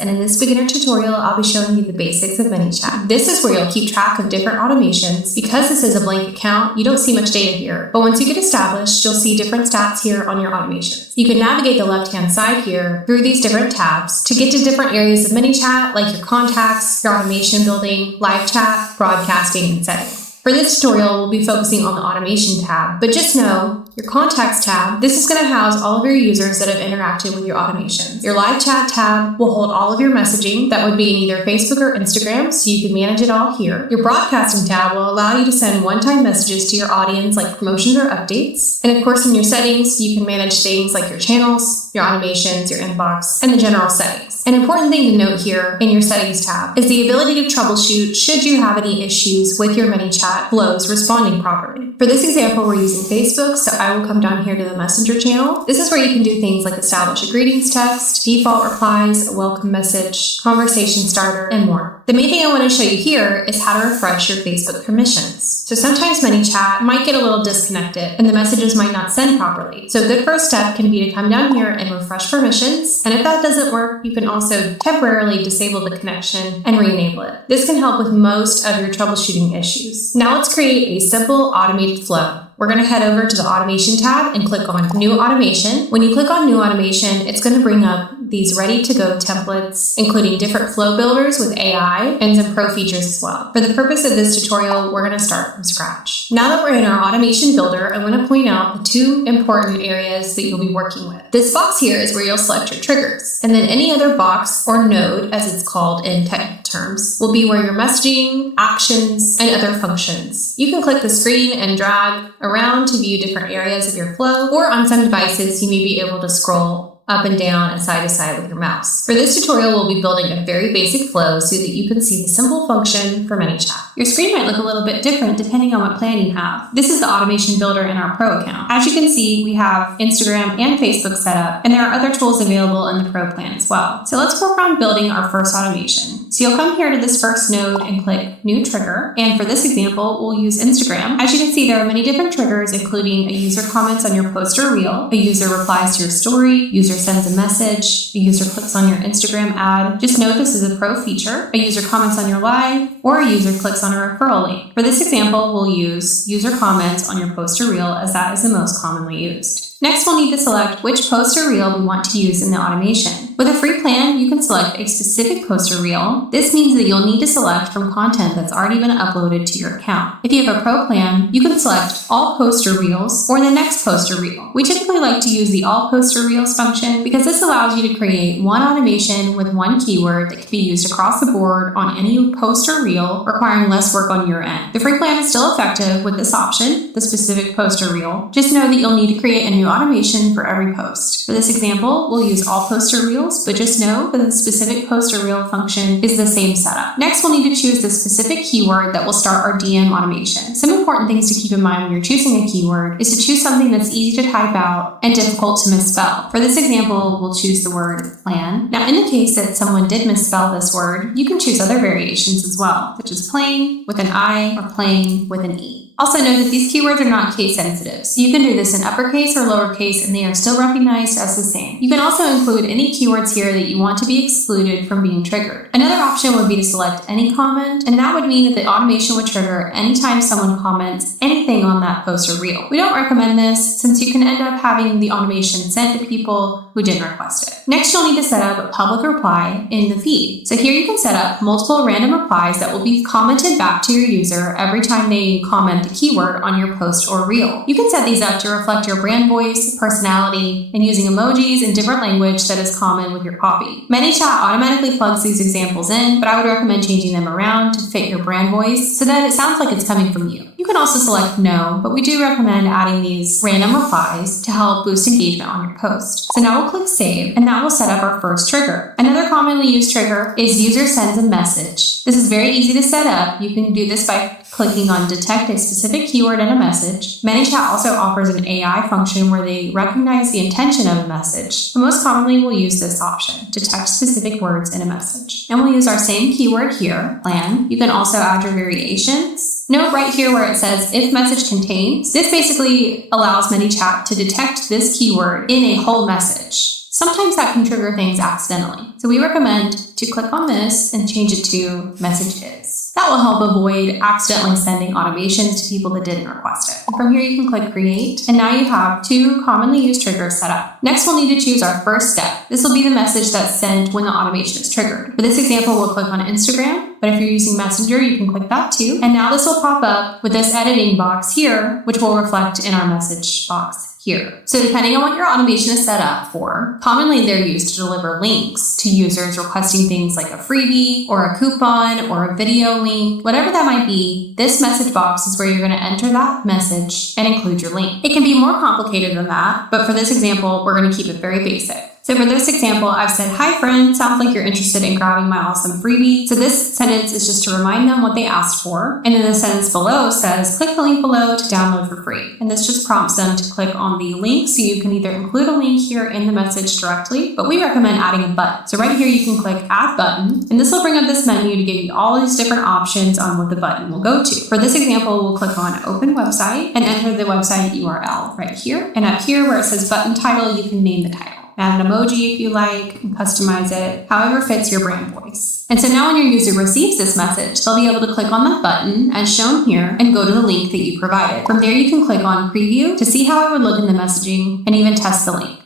And in this beginner tutorial, I'll be showing you the basics of Manychat. This is where you'll keep track of different automations. Because this is a blank account, you don't see much data here. But once you get established, you'll see different stats here on your automations. You can navigate the left-hand side here through these different tabs to get to different areas of Manychat, like your contacts, your automation building, live chat, broadcasting, and settings. For this tutorial, we'll be focusing on the automation tab, but just know your contacts tab, this is going to house all of your users that have interacted with your automations. Your live chat tab will hold all of your messaging that would be in either Facebook or Instagram, so you can manage it all here. Your broadcasting tab will allow you to send one-time messages to your audience like promotions or updates. And of course, in your settings, you can manage things like your channels, your automations, your inbox, and the general settings. An important thing to note here in your settings tab is the ability to troubleshoot should you have any issues with your Manychat flows responding properly. For this example, we're using Facebook, so I will come down here to the Messenger channel. This is where you can do things like establish a greetings text, default replies, a welcome message, conversation starter, and more. The main thing I want to show you here is how to refresh your Facebook permissions. So sometimes Manychat might get a little disconnected and the messages might not send properly. So a good first step can be to come down here and refresh permissions. And if that doesn't work, you can also temporarily disable the connection and re-enable it. This can help with most of your troubleshooting issues. Now let's create a simple automated flow. We're going to head over to the automation tab and click on new automation. When you click on new automation, it's going to bring up these ready to go templates, including different flow builders with AI and some pro features as well. For the purpose of this tutorial, we're going to start from scratch. Now that we're in our automation builder, I want to point out the two important areas that you'll be working with. This box here is where you'll select your triggers, and then any other box or node, as it's called in technical terms, will be where your messaging, actions, and other functions. You can click the screen and drag around to view different areas of your flow, or on some devices, you may be able to scroll up and down and side to side with your mouse. For this tutorial, we'll be building a very basic flow so that you can see the simple function for Manychat. Your screen might look a little bit different depending on what plan you have. This is the automation builder in our Pro account. As you can see, we have Instagram and Facebook set up, and there are other tools available in the Pro plan as well. So let's work on building our first automation. So you'll come here to this first node and click New Trigger. And for this example, we'll use Instagram. As you can see, there are many different triggers, including a user comments on your post or reel, a user replies to your story, user sends a message, a user clicks on your Instagram ad. Just note this is a pro feature. A user comments on your live, or a user clicks on a referral link. For this example, we'll use user comments on your post or reel, as that is the most commonly used. Next, we'll need to select which post or reel we want to use in the automation. With a free plan, you can select a specific post or reel. This means that you'll need to select from content that's already been uploaded to your account. If you have a pro plan, you can select all post or reels or the next post or reel. We typically like to use the all post or reels function because this allows you to create one automation with one keyword that can be used across the board on any post or reel, requiring less work on your end. The free plan is still effective with this option, the specific post or reel. Just know that you'll need to create a new automation for every post. For this example, we'll use all post or reels, but just know that the specific post or reel function is the same setup. Next, we'll need to choose the specific keyword that will start our DM automation. Some important things to keep in mind when you're choosing a keyword is to choose something that's easy to type out and difficult to misspell. For this example, we'll choose the word plan. Now, in the case that someone did misspell this word, you can choose other variations as well, such as plain with an I or plain with an E. Also note that these keywords are not case sensitive, so you can do this in uppercase or lowercase and they are still recognized as the same. You can also include any keywords here that you want to be excluded from being triggered. Another option would be to select any comment, and that would mean that the automation would trigger anytime someone comments anything on that post or reel. We don't recommend this since you can end up having the automation sent to people who didn't request it. Next, you'll need to set up a public reply in the feed. So here you can set up multiple random replies that will be commented back to your user every time they comment a keyword on your post or reel. You can set these up to reflect your brand voice, personality, and using emojis and different language that is common with your copy. Manychat automatically plugs these examples in, but I would recommend changing them around to fit your brand voice so that it sounds like it's coming from you. You can also select no, but we do recommend adding these random replies to help boost engagement on your post. So now we'll click save, and that will set up our first trigger. Another commonly used trigger is user sends a message. This is very easy to set up. You can do this by clicking on detect a specific keyword in a message. Manychat also offers an AI function where they recognize the intention of a message. But most commonly, we'll use this option, detect specific words in a message. And we'll use our same keyword here, plan. You can also add your variations. Note right here where it says if message contains, this basically allows Manychat to detect this keyword in a whole message. Sometimes that can trigger things accidentally. So we recommend to click on this and change it to message is. That will help avoid accidentally sending automations to people that didn't request it. And from here, you can click create, and now you have 2 commonly used triggers set up. Next, we'll need to choose our first step. This will be the message that's sent when the automation is triggered. For this example, we'll click on Instagram, but if you're using Messenger, you can click that too. And now this will pop up with this editing box here, which will reflect in our message box here. So depending on what your automation is set up for, commonly they're used to deliver links to users requesting things like a freebie or a coupon or a video link, whatever that might be. This message box is where you're going to enter that message and include your link. It can be more complicated than that, but for this example, we're going to keep it very basic. So for this example, I've said, hi friend, sounds like you're interested in grabbing my awesome freebie. So this sentence is just to remind them what they asked for. And then the sentence below says, click the link below to download for free. And this just prompts them to click on the link. So you can either include a link here in the message directly, but we recommend adding a button. So right here, you can click add button, and this will bring up this menu to give you all these different options on what the button will go to. For this example, we'll click on open website and enter the website URL right here. And up here where it says button title, you can name the title. Add an emoji if you like, and customize it however fits your brand voice. And so now when your user receives this message, they'll be able to click on that button as shown here and go to the link that you provided. From there, you can click on preview to see how it would look in the messaging and even test the link.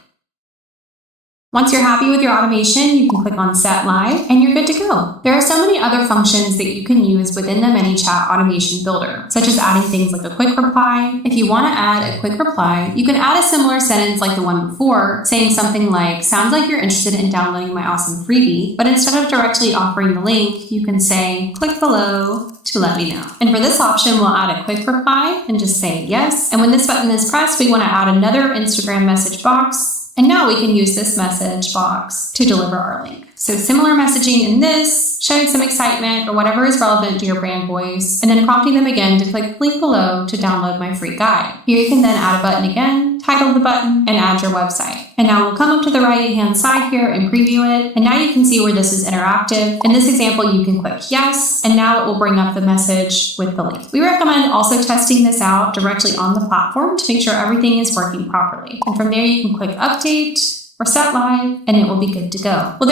Once you're happy with your automation, you can click on Set Live and you're good to go. There are so many other functions that you can use within the Manychat automation builder, such as adding things like a quick reply. If you want to add a quick reply, you can add a similar sentence like the one before, saying something like, sounds like you're interested in downloading my awesome freebie, but instead of directly offering the link, you can say, click below to let me know. And for this option, we'll add a quick reply and just say yes. And when this button is pressed, we want to add another Instagram message box. And now we can use this message box to deliver our link. So similar messaging in this, showing some excitement or whatever is relevant to your brand voice, and then prompting them again to click the link below to download my free guide. Here you can then add a button again, title the button, and add your website. And now we'll come up to the right-hand side here and preview it. And now you can see where this is interactive. In this example, you can click yes, and now it will bring up the message with the link. We recommend also testing this out directly on the platform to make sure everything is working properly. And from there, you can click update or set live, and it will be good to go. Well,